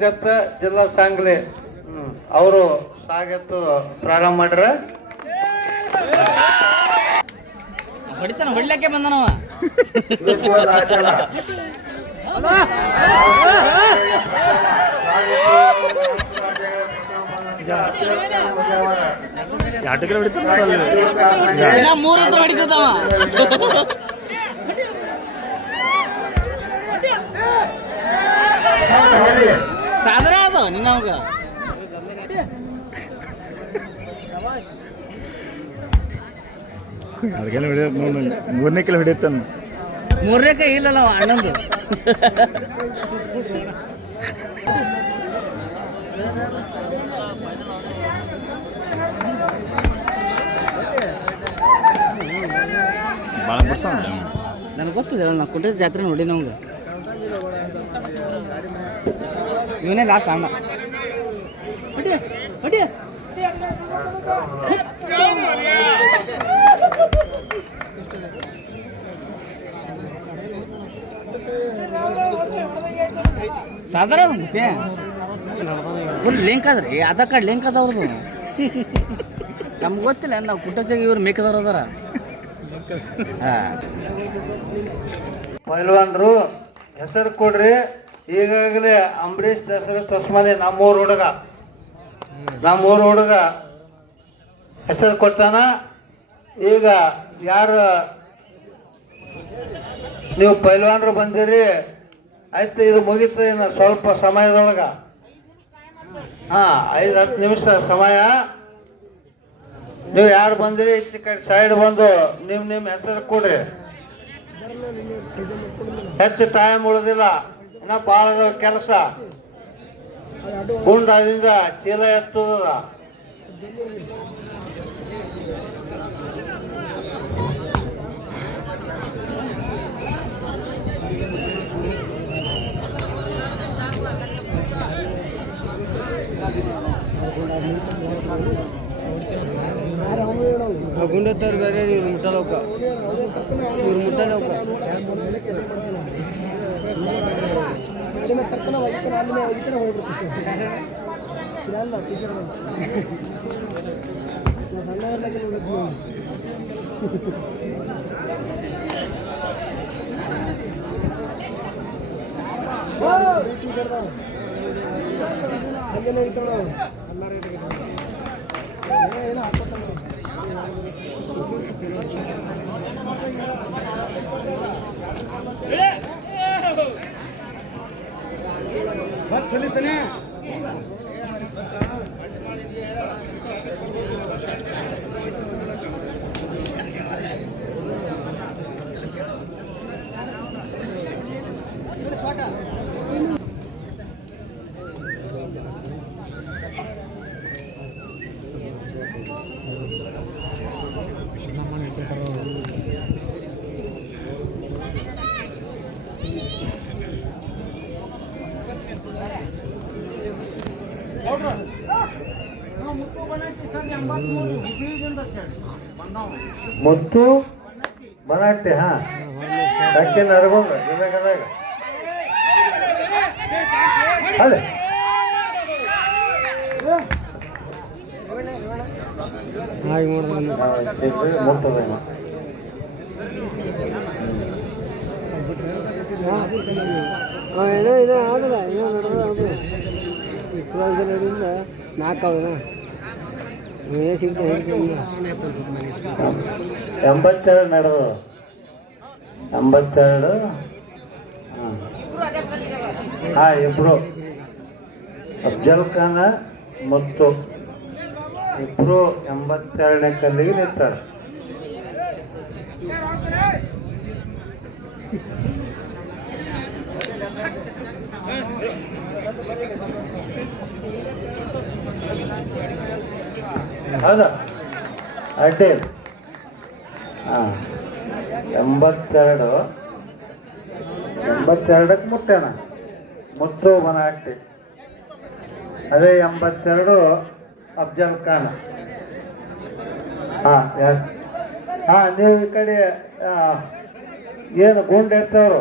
ಜತ್ತ ಜಿಲ್ಲಾ ಸಾಂಗ್ಲಿ ಹ್ಮ್ ಅವರು ಸಾಗತ್ತು ಪ್ರಾರಂಭ ಮಾಡ್ರ. ಹೊಡಿತಾನ ಹೊಡ್ಲಕ್ಕೆ ಬಂದನವ ಆಟಕ್ಕೆ ಹೊಡಿತಾರೆ ಇನ್ನ ಮೂರು ಹತ್ರ ಹೊಡಿತದವ ಸಾಧನ ಅದ ನಿನ್ನ ಅಡ್ಗೆನ ಹಿಡಿಯತ್ ನೋಡಿ ಮೂರನೇ ಕಿಲೋ ಹೊಡಿತಾನೆ ಮೂರನೇ ಕೈ ಇಲ್ಲಲ್ಲ ಅಣ್ಣಂದು. ಭಾಳ ಬರ್ತಾವ ನನಗೆ ಗೊತ್ತಿದೆ ನಾ ಕುಂಟದ ಜಾತ್ರೆ ನೋಡಿ ನಮ್ಗೆ. ಇವನೇ ಲಾಸ್ಟ್ ಅಣ್ಣ. ಸಾಧಾರಣ ಮತ್ತೆ ಫುಲ್ ಲಿಂಕ್ ಅದ್ರಿ ಆಧಾರ್ ಕಾರ್ಡ್ ಲಿಂಕ್ ಅದ ಅವ್ರದ್ದು ನಮ್ಗೆ ಗೊತ್ತಿಲ್ಲ ನಾವು ಕುಟ್ಟಚಾಗಿ ಇವ್ರು ಮೇಕದವ್ರು ಅದಾರ. ಹಾಂ. ಪೈಲ್ವಾನ್ರು ಹೆಸರು ಕೊಡ್ರಿ. ಈಗಾಗಲೇ ಅಂಬರೀಷ್ ದಸರಾ ತಸ್ಮಾನೆ ನಮ್ಮೂರ ಹುಡುಗ. ನಮ್ಮೂರ ಹುಡುಗ ಹೆಸರು ಕೊಟ್ಟಾನ. ಈಗ ಯಾರು ನೀವು ಪೈಲ್ವಾನ್ರು ಬಂದಿರಿ, ಆಯ್ತು ಇದು ಮುಗೀತು ಇನ್ನು ಸ್ವಲ್ಪ ಸಮಯದೊಳಗ. ಹಾಂ, ಐದು ಹತ್ತು ನಿಮಿಷ ಸಮಯ. ನೀವು ಯಾರು ಬಂದಿರಿ, ಈಚೆ ಕಡೆ ಸೈಡ್ ಬಂದು ನಿಮ್ಮ ನಿಮ್ಮ ಹೆಸರು ಕೊಡ್ರಿ. ಹೆಚ್ಚು ಟೈಮ್ ಉಳಿದಿಲ್ಲ. ಇನ್ನ ಭಾಳ ಕೆಲಸ. ಗುಂಡದಿಂದ ಚೀಲ ಎತ್ತುದ ಗುಂಡತ್ತವ್ರು ಬೇರೆ ಇವ್ರು ಮುಟ್ಟಲೋಕ ಇವ್ರು ಮುಟ್ಟಲೋಕ ಗಾಡಿ ಮೇಲೆ ತರ್ತಾನೆ ಒಯ್ತಾನೆ ಅಲ್ಲಿ ಮೇಲೆ ಒಯ್ತಾನೆ ಹೋಗ್ಬಿಡ್ತೀವಿ ಇರಲ್ಲ ಟಿ ಶರ್ಟ್ ಸಣ್ಣ ಇರಲಾಗಿ ನೋಡಿದ್ವಿ ಹಂಗೆ ಏನೋ ですね。ಮುತ್ತು ಬನಾಟೆ ಹಾ. ಡಕ್ಕೆ ನರಗೊಂಡ ಗದಗದಾಗ ಅದೇ. ಮುಟ್ಟದ ಏನೋ ಏನೋ ಆಗಲ್ಲ ಏನೋ ನಡೆದ ನಾಲ್ಕು ಸಿಗ್ತಾ ಎಂಬತ್ತೆರಡು ನಡೆದು ಎಂಬತ್ತೆರಡು. ಹಾ ಇಬ್ರು. ಅಫ್ಜಲ್ ಖಾನ್ ಮತ್ತು ಇಬ್ರು ಎಂಬತ್ತೆರಡನೇ ಕಲ್ಲಿಗೆ ನಿಂತಾರೆ. ಹೌದಾ? ಅಡ್ಡಿ. ಹಾಂ. ಎಂಬತ್ತೆರಡು. ಎಂಬತ್ತೆರಡಕ್ಕೆ ಮುಟ್ಟೇನ? ಮುತ್ತು ಬನಾಟಿ ಅದೇ ಎಂಬತ್ತೆರಡು ಅಫ್ಜಲ್ ಖಾನ್. ಹಾಂ ಹಾಂ, ನೀವು ಈ ಕಡೆ ಏನು ಗುಂಡು ಎತ್ತವರು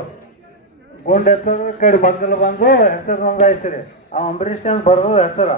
ಗುಂಡ್ ಎತ್ತವ್ರ ಕಡೆ ಬಗ್ಗಲು ಬಂದು ಹೆಸರು ನೋಂದಾಯಿಸ್ರಿ ಆ ಅಂಬರೀಷ್ ಬರೋದು ಹೆಸರು.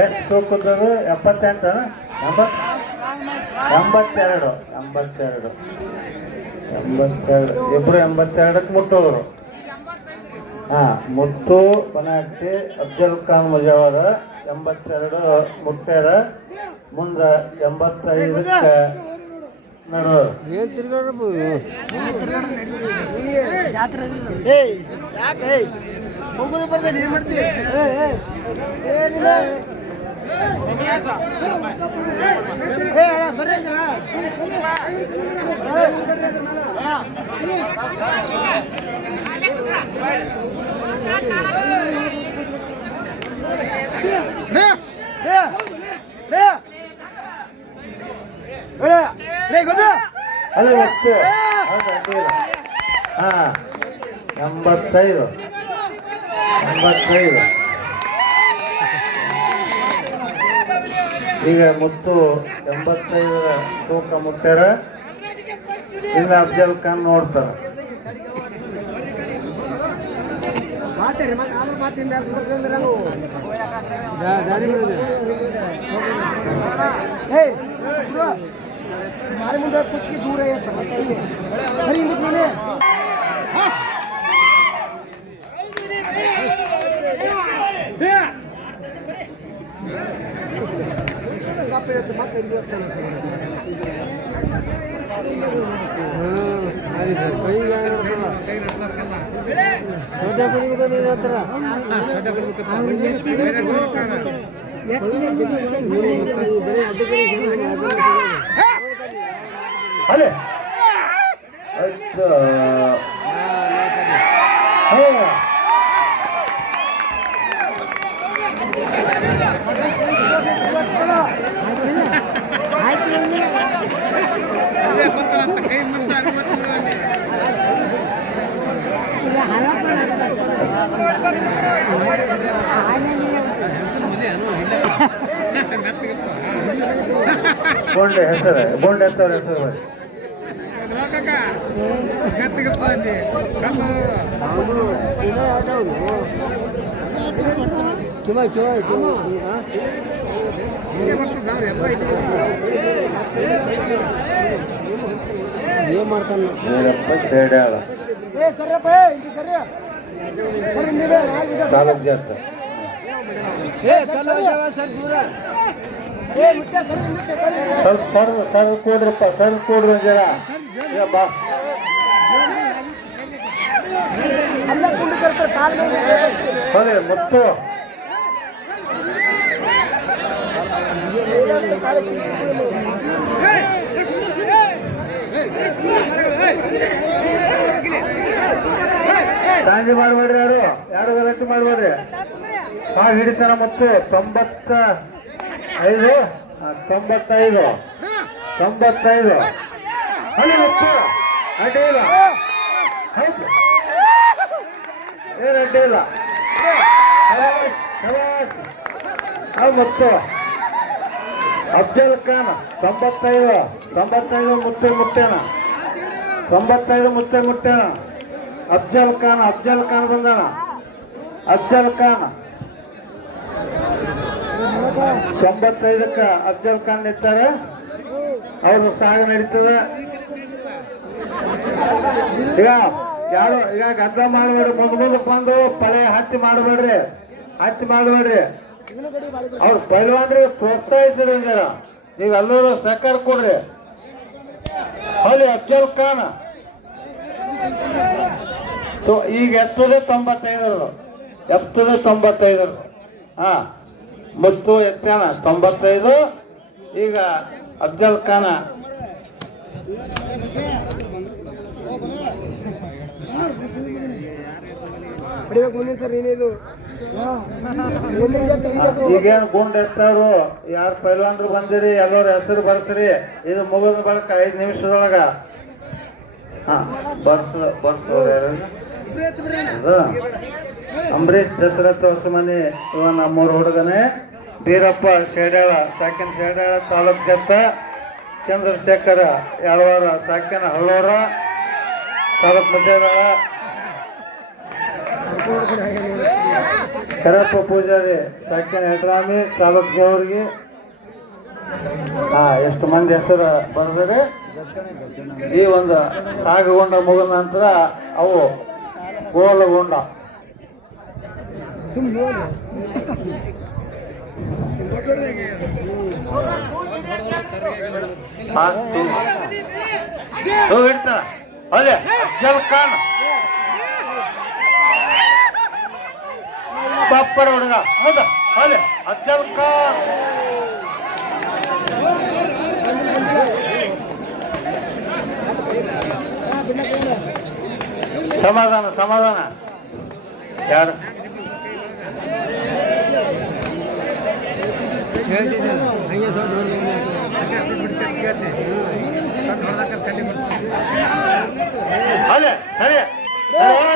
ಎಷ್ಟು ತೂಕದ್ದು ಎಪ್ಪತ್ತೆಂಟು? ಎಂಬತ್ ಎಂಬತ್ತೆರಡು. ಎಂಬತ್ತೆರಡು. ಎಂಬತ್ತೆರಡು. ಇಬ್ರು ಎಂಬತ್ತೆರಡಕ್ಕೆ ಮುಟ್ಟೋರು. ಹಾ ಮುತ್ತು ಬನಾಟಿ ಅಫ್ಜಲ್ ಖಾನ್ ಮುಜಾವರ ಎಂಬತ್ತೆರಡು ಮುಟ್ಟ್ಯಾರ ಮುಂದೆ ಎಂಬತ್ತೈದಕ್ಕೆ ನಡೋರು ಏನ್ ತಿರ್ಗಾಡ್ಬೋದು ಹೋಗೋದು ಬರ್ದಲ್ಲಿ ಏನು ಮಾಡ್ತೀವಿ ಅಲ್ಲ ಮತ್ತೆ ಹೌದು ಅಡ್ಡಿಲ್ಲ ಹಾ ಎಂಬತ್ತೈದು ಎಂಬತ್ತೈದು ಈಗ ಮುತ್ತು ಎಂಬತ್ತೈದರ ತೂಕ ಮುಟ್ಟ್ಯಾರ. ಈಗ ಅಫ್ಜಲ್ ಖಾನ್ ನೋಡ್ತಾರ. ಮಾರಿ ಮುಂದೆ ಕುತ್ತಿ ದೂರ ಇರ್ತಾರೆ ಸರಿ ಹಿಂದಕ್ಕೆ ನೀನೆ ಮತ್ತೆ ಇಲ್ಲಿ ಬರ್ತಾನೆ ಸೋಟೆ ಕುಡಿಬೇಕು ನೀನು ಹತ್ರ ಅಲ್ಲೇ ಆಯ್ತು ಗೊಂಡೆ ಹೆಸರು ಗೊಂಡೆ ಹೆಸರು ಹೆಸರು ಕಿವ ಕಿವ ಕಿವ ಏನ್ ಮಾಡ್ತಾನೆ. ಸ್ವಲ್ಪ ಕೊಡ್ರಪ್ಪ ಕೊಡ್ರಿ ಜರ. ಬಾ. ಮುತ್ತು. ಕಾಳಜಿ ಮಾಡಬೇಡ್ರಿ ಯಾರು? ಯಾರು ಗಲಾಟೆ ಮಾಡಬೇಡ್ರಿ ಹಾ, ಹಿಡಿತಾರ ಮತ್ತು. ತೊಂಬತ್ತ ಐದು. ತೊಂಬತ್ತೈದು. ತೊಂಬತ್ತೈದು. ಅಲ್ಲಿ ಮತ್ತೆ ಅಡ್ಡಿ ಇಲ್ಲ. ಏನು ಅಡ್ಡಿ ಇಲ್ಲ? ಮತ್ತು ಶಬಾಷ್. ಆ ಮುತ್ತು ಅಫ್ಜಲ್ ಖಾನ್, ತೊಂಬತ್ತೈದು ತೊಂಬತ್ತೈದು ಮುತ್ತೆ ಮುಟ್ಟೇನ ತೊಂಬತ್ತೈದು ಮುತ್ತೆ ಮುಟ್ಟೇನ ಅಫ್ಜಲ್ ಖಾನ್ ಅಫ್ಜಲ್ ಖಾನ್ ಬಂದಾನ. ಅಫ್ಜಲ್ ಖಾನ್. ತೊಂಬತ್ತೈದಕ್ಕ ಅಫ್ಜಲ್ ಖಾನ್ ನಿಂತಾರೆ. ಅವ್ರ ಸಾಗ ನಡೀತದೆ. ಈಗ ಯಾರು ಈಗ ಗದ್ದ ಮಾಡಬೇಡ್ರಿ ಮುಂದ್ ಮುಂದಕ್ಕೆ ಬಂದು ಪಳೆ ಹತ್ತಿ ಮಾಡಬೇಡ್ರಿ. ಹತ್ತಿ ಮಾಡಬೇಡ್ರಿ. ಅವ್ರು ಪೈಲ್ವಾನ್ರಿ ಪ್ರೋತ್ಸಾಹಿಸಿದ್ರೆ ಜನ ನೀವು ಎಲ್ಲರೂ ಸಹಕಾರ ಕೊಡ್ರಿ. ಅಲ್ಲಿ ಅಫ್ಜಲ್ ಖಾನ್. ಈಗ ಎತ್ತದೇ ತೊಂಬತ್ತೈದರು ಎತ್ತದೆ ತೊಂಬತ್ತೈದರು ಹಾ, ಮತ್ತು ಎತ್ತಾನ ತೊಂಬತ್ತೈದು. ಈಗ ಅಫ್ಜಲ್ ಖಾನ. ಸರ್ ಏನಿದು ಈಗೇನು ಗುಂಡ್ ಎತ್ತಾರು, ಯಾರು ಪೈಲ್ವಾನ್ರು ಬಂದಿರಿ, ಎಲ್ಲರ ಹೆಸರು ಬರ್ತೀರಿ ಇದು ಮುಗಿದ ಬಳಿಕ ಐದು ನಿಮಿಷದೊಳಗ. ಹಾ, ಬಸ್ ಅಂಬರೀಶ್ ದಸರಥ ಹೊಸಮನಿ, ಇವ ನಮ್ಮೂರ ಹುಡುಗನೇ. ಬೀರಪ್ಪ ಶೇಡಾಳ ಸಾಕಿನ ಶೇಡಾಳ ತಾಲೂಕ್ ಜತ್ತ ಚಂದ್ರಶೇಖರ ಯಾಳವಾರ, ಸಾಕಿನ ಹಳ್ಳೋರ. ತಾಲೂಕ್ ಮಧ್ಯದಾಳ. ಶರಪ್ಪ ಪೂಜಾರಿ ಸಾಕಿನ ಹೆಡ್ರಾಮಿ ತಾಲೂಕ್ ದೇವ್ರಿಗೆ. ಹಾ, ಎಷ್ಟು ಮಂದಿ ಹೆಸರು ಬರೆದರೆ ಈ ಒಂದು ಸಾಗಗೊಂಡ ಮುಗಿದ ನಂತರ ಅವು ಗೋಲಗೊಂಡ. ಇಡ್ತಾರ. ಅದೇ ಅಫ್ಜಲ್ ಖಾನ್ ಬಾಪ್ಪರ ಹುಡುಗ ಹೌದಾ? ಅದೇ ಅಫ್ಜಲ್ ಖಾನ್ ಸಮಾಧಾನ ಸಮಾಧಾನ. ಯಾರು? ಅದೇ ಸರಿ ಸರಿ.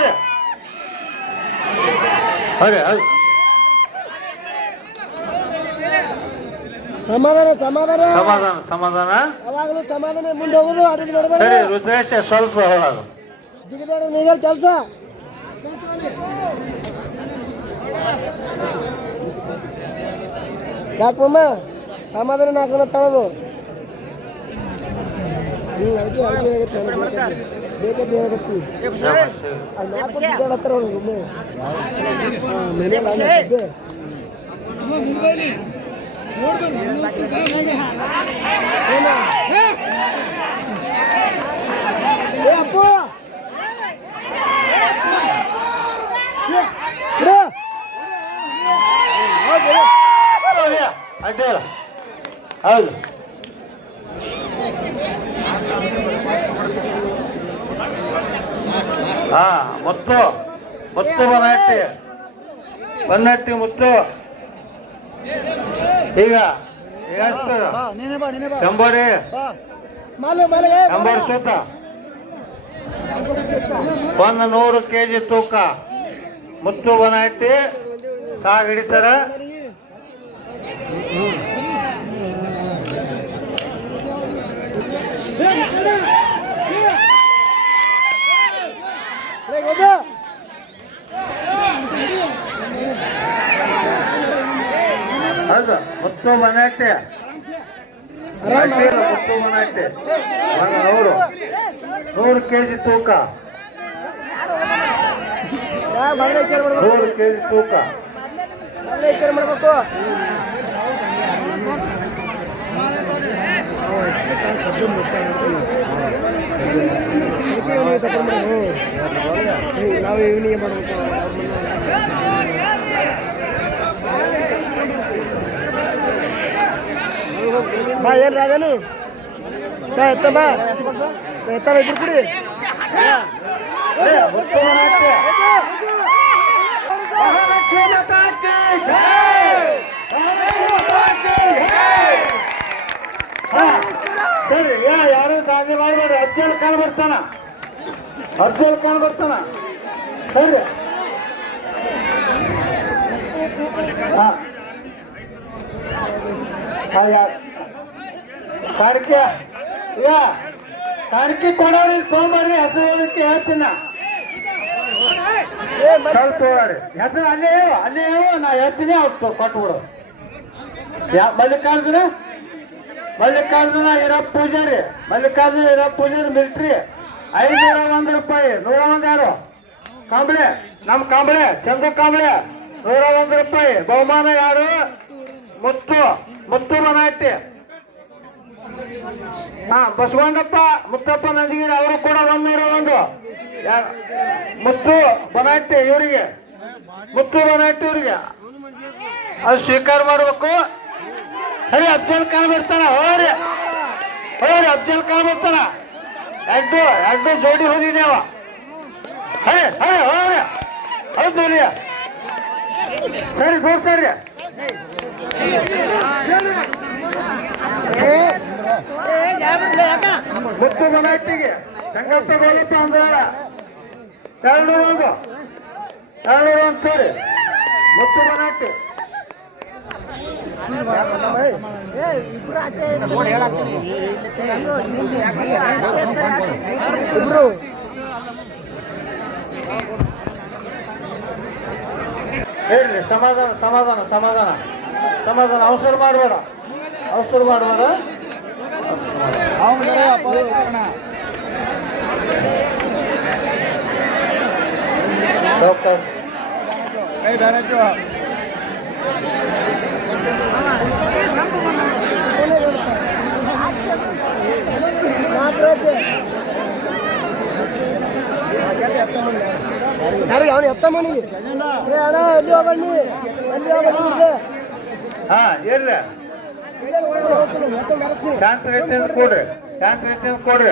ಅದೇ ಸಮಾಧಾನ ಸಮಾಧಾನ. ಸಮಾಧಾನ ಸಮಾಧಾನ. ಯಾವಾಗಲೂ ಸಮಾಧಾನ ಮುಂದೆ ಹೋಗೋದು ಅಡಿಗೆ ನೋಡ್ಬೇಡ ಸರಿ ರುದ್ರೇಶ ಸ್ವಲ್ಪ ಹೊರಗೆ ಜಿಗಿದಾಡ ನೀಗ ಕೆಲಸ. ಯಾಕಮ್ಮ? ಸಮಾಧಾನ ನಾಲ್ಕನ ತಳದು. ಅಪ್ಪು ಬಿಡು. ಅಡ್ಡಿಲ್ಲ ಹೌದು ಹಾ ಮುತ್ತು ಮುತ್ತು ಬನ್ನಟ್ಟಿ ಬನ್ನಟ್ಟಿ ಮುತ್ತು. ಈಗ ಎಷ್ಟು? ಶಂಬೋರಿ ಶಂಬೋರಿ ಸೂತ. ಒಂದು ನೂರು ಕೆ ಜಿ ತೂಕ. ಮುತ್ತು ಬನ್ನಟ್ಟಿ ಸಾಗ ಹಿಡಿತಾರ ಏ, ಹೋಗು. ಹೌದು ಮುತ್ತು ಮನೆ ಐತೆ ಮುತ್ತು ಮನೆ ಐತೆ ನೂರು ನೂರು ಕೆ ಜಿ ತೂಕ ನೂರು ಕೆ ಜಿ ತೂಕ ಮಾಡ್ಬೇಕು? ನಾವು ಇವನಿಗೆ ಮಾಡ್ಬೇಕು. ಬಾ, ಏನ್ ರಾವೇನು ಬಾ, ಎತ್ತ ಬಾ. ಎತ್ತ ಇಬ್ರು ಕುಡಿ. ಸರಿ ಯಾರು ದಾದಿ ಮಾಡಬೇಡಿ. ಅಜ್ಜಲ್ ಕಾಣ್ ಬರ್ತಾನ. ಅಜ್ಜಲ್ ಕಾಣ್ ಬರ್ತಾನ. ಸರಿ. ಹಾ. ಹಾ, ಯಾರು? ಈಗ ಕಾಣಿಕೆ ಕೊಡೋರಿ ಸೋಮವಾರ ಹೆಸರೋದಕ್ಕೆ ಹೇಳ್ತೀನ. ಹೆಸರು ಅಲ್ಲೇ ಅಲ್ಲೇ ನಾ ಹೇಳ್ತೀನಿ ಅವ್ರು ಕೊಟ್ಬಿಡು ಮಲ್ಲಿಕಾರ್ಜುನ? ಮಲ್ಲಿಕಾರ್ಜುನ ಇರಪ್ಪ ಪೂಜಾರಿ. ಮಲ್ಲಿಕಾರ್ಜುನ ಇರೋ ಪೂಜಾರಿ ಮಿಲ್ಟ್ರಿ ಐನೂರ ಒಂದು ರೂಪಾಯಿ, ನೂರ ಒಂದು ಯಾರು? ಕಾಂಬಳೆ ನಮ್ಮ ಕಾಂಬಳೆ ಚಂದ ಕಾಂಬಳೆ, ನೂರ ಒಂದು ರೂಪಾಯಿ. ಬಹುಮಾನ ಯಾರು? ಮುತ್ತು ಮುತ್ತು ಬನಾಟ್ಟಿ ಹಾ, ಬಸವಣ್ಣಪ್ಪ, ಮುತ್ತಪ್ಪ ನಂದಿಗಿರಿ ಅವರು ಕೂಡ ಒಂದೂರ ಒಂದು. ಮುತ್ತು ಬನಾಟ್ಟಿ ಇವರಿಗೆ. ಮುತ್ತು ಬನಾಟಿವ್ರಿಗೆ ಅದು ಸ್ವೀಕಾರ ಮಾಡ್ಬೇಕು. ಸರಿ ಅಫ್ಜಲ್ ಖಾನ್ ಬರ್ತಾನ ಹೋರಿ ಹೋರಿ ಅಫ್ಜಲ್ ಖಾನ್ ಬರ್ತಾನ ಎರಡು ಎರಡು ಜೋಡಿ ಹೋಗಿದ್ದೇವ ಅವ? ಹೇ ಹೇ ಹೋರಿ ಹೌದು ಸರಿ ದೋಸ್ತ ಮುತ್ತು ಮನಟ್ಟಿಗೆ ಸಂಗಪ್ಪ ಗೋಲಪ್ಪ ಅಂದ್ರ ಎರಡು ಒಂದು ಎರಡು ಮುತ್ತು ಮನಟ್ಟಿ ಸಮಾಧಾನ ಸಮಾಧಾನ ಸಮಾಧಾನ. ಸಮಾಧಾನ, ಅವಸರ ಮಾಡಬೇಡ. ಅವಸರ ಮಾಡಬೇಡ ಡಾಕ್ಟರ್ ಯಾರಿಗೆ ಅವನು ಎತ್ತ ಮನಿ ಏ ಅಣ್ಣ ಎಲ್ಲಿ ಹೋಗಣ್ಣಿ ಎಲ್ಲಿ ಹೋಗಣ್ಣಿ ಹಾ ಇಲ್ಲ ಶಾಂತ ರೀತಿಯಿಂದ ಕೊಡ್ರಿ ಶಾಂತ ರೀತಿಯಿಂದ ಕೊಡ್ರಿ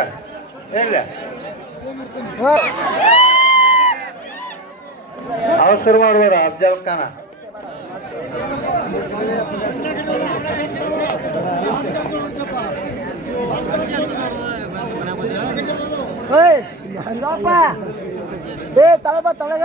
ಇಲ್ಲ ಅವಸರ ಮಾಡಬೇಡ ಅಫ್ಜಲ್ ಖಾನ ಏ ತಳಬ ತಳಗ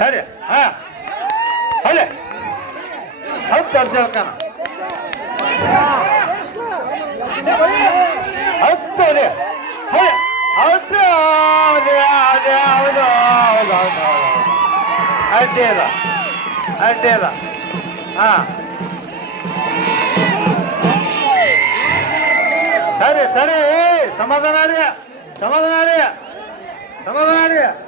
ಸರಿ ಹಾ ಹೋಲಿ ಹೌದು ಅಫ್ಜಲ್ ಖಾನ ಹತ್ತು ಹೋಲಿ ಹೋಲಿ ಹೌದು ಹೌದು ಹೌದು ಹೌದು ಹೌದು ಹೌದು ಹೌದು ಅಡ್ಡಿ ಇಲ್ಲ ಅಡ್ಡಿ ಇಲ್ಲ ಹಾ ಸರಿ ಸರಿ ಸಮಾಧಾನ ರೀ ಸಮಾಧಾನ ರೀ ಸಮಾಧಾನ ರೀ ಸಮಾಧಾನ ರೀ